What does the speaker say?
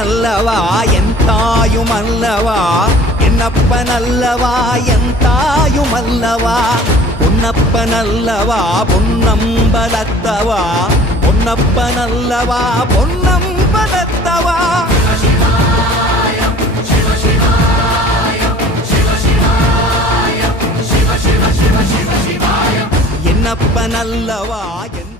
பொன்னப்பனல்லவா என் தாயுமல்லவா என்னப்பனல்லவா என் தாயுமல்லவா பொன்னப்பனல்லவா பொன்னம்பலத்தவா பொன்னப்பனல்லவா பொன்னம்பலத்தவா என்னப்பனல்லவா என்